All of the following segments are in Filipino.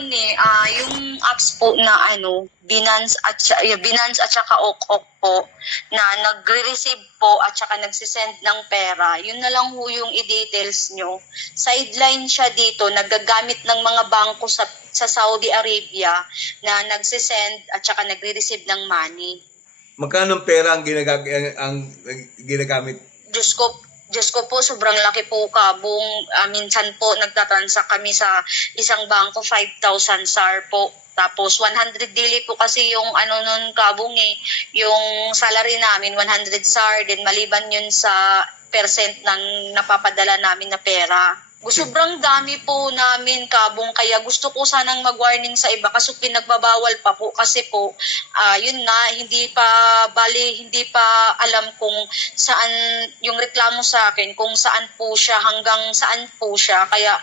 yun eh, yung apps po na Binance at saka Ok po, na nagre-receive po at saka nagsisend ng pera, yun na lang ho yung i-details nyo. Sideline siya dito, nagagamit ng mga bangko sa Saudi Arabia na nagsisend at saka nagre-receive ng money. Magkano pera ang ginagamit? Diyos ko po, sobrang laki po kabong. Minsan po nagtatransact kami sa isang bangko, 5,000 SAR po. Tapos 100 daily po kasi yung nun kabong yung salary namin, 100 SAR. Then maliban yun sa percent ng napapadala namin na pera. Sobrang dami po namin kabong, kaya gusto ko sanang mag-warning sa iba kasi pinagbabawal pa po kasi po yun na, hindi pa alam kung saan yung reklamo sa akin, kung saan po siya, hanggang saan po siya. Kaya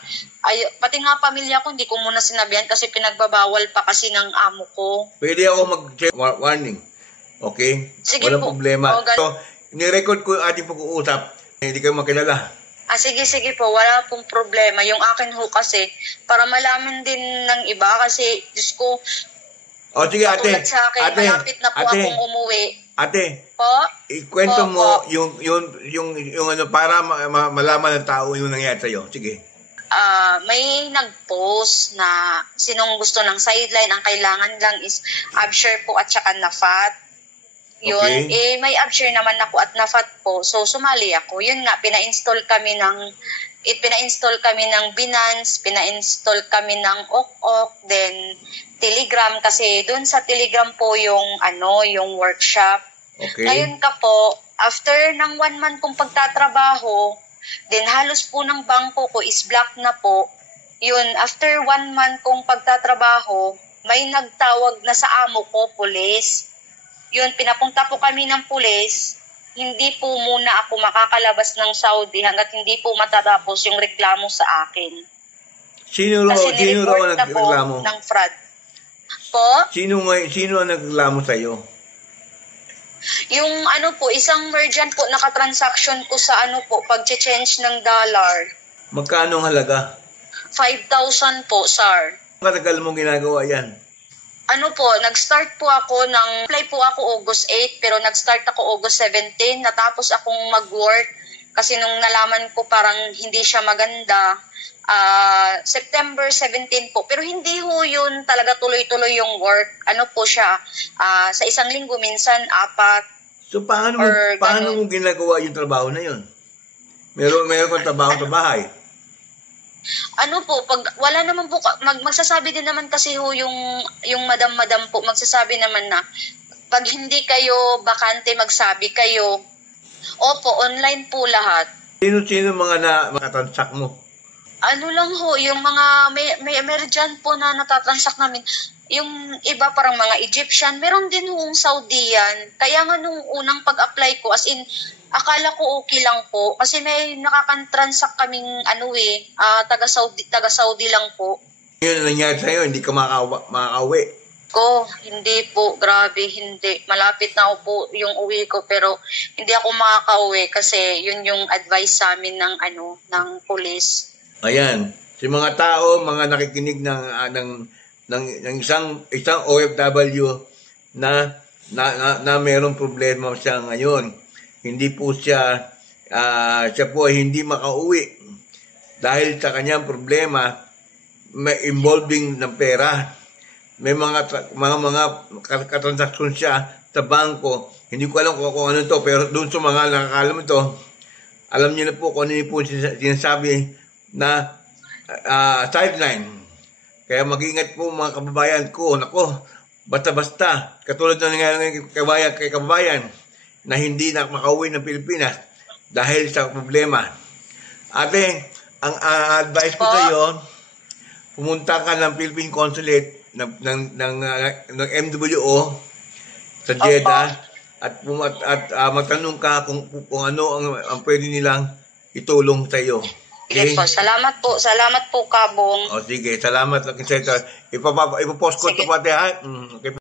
pati nga pamilya ko hindi ko muna sinabihan kasi pinagbabawal pa kasi ng amo ko. Pwede ako mag-warning, okay? Sige. Walang po problema. So, ni-record ko yung ating pag-uusap, hindi kayo makilala. Sige po, wala pong problema. Yung akin ho kasi, para malaman din ng iba kasi, Diyos ko, sige ate, sa akin, malapit na po akong umuwi. Ate, po? ikwento mo yung para malaman ng tao yung nangyari sa'yo. Sige. May nag-post na sinong gusto ng sideline, ang kailangan lang is Abshare po at saka Nafat. Yun, okay. May Abshare naman ako at Nafat po. So, sumali ako. Yun nga, pina-install kami ng Binance, pina-install kami ng Ok, then Telegram, kasi doon sa Telegram po yung workshop. Okay. Ngayon ka po, after ng 1 month kong pagtatrabaho, then halos po ng bangko ko is block na po. Yun, after 1 month kong pagtatrabaho, may nagtawag na sa amo ko, pulis. Yun, pinapunta po kami ng pulis. Hindi po muna ako makakalabas ng Saudi hanggat hindi po matatapos yung reklamo sa akin. Sino raw ang nagreklamo? Ng fraud. Po? Sino ang nagreklamo sa'yo? Yung isang merchant po, nakatransaction ko sa pag-change ng dollar. Magkano ang halaga? 5,000 po, sir. Katagal mong ginagawa yan? Nag-start po ako apply po ako August 8, pero nag-start ako August 17, natapos akong mag-work kasi nung nalaman ko parang hindi siya maganda, September 17 po, pero hindi ho yun talaga tuloy-tuloy yung work. Po siya, sa isang linggo minsan 4. So paano mo ginagawa yung trabaho na yun? Meron kang trabaho sa bahay? Pag wala naman po, magsasabi din naman kasi ho yung madam po, magsasabi naman na pag hindi kayo bakante, magsabi kayo. Opo, online po lahat. Sino mga nakatransact mo? Lang ho, yung mga may merchant po na natatransact namin. Yung iba parang mga Egyptian, meron din hong Saudian. Kaya nga nung unang pag-apply ko, as in, akala ko okay lang po. Kasi may nakakantransact kaming taga-Saudi lang po. Yun ang nangyari sa'yo, hindi ka makauwi. Hindi po, grabe, hindi. Malapit na po yung uwi ko, pero hindi ako makakauwi kasi yun yung advice sa amin ng pulis. Ayan, si mga tao, mga nakikinig ng isang OFW na mayroong problema siya ngayon. Hindi po siya po hindi makauwi dahil sa kanyang problema may involving ng pera. May mga katransaksyon siya sa bangko. Hindi ko alam kung ano to, pero doon sa mga nakakalam ito, alam niyo na po kung ano po sinasabi na sideline. Kaya mag-ingat po mga kababayan ko. Nako, basta-basta. Katulad na nangyayari kay kababayan na hindi na makauwi ng Pilipinas dahil sa problema. Ate, ang advice ko sa iyo, pumunta ka ng Philippine Consulate ng MWO sa Jeddah at magtanong ka kung ano ang pwede nilang itulong sa iyo. Okay? Yes po, salamat po kabong. Sige, salamat. Ipopost ko ito pati ha. Okay.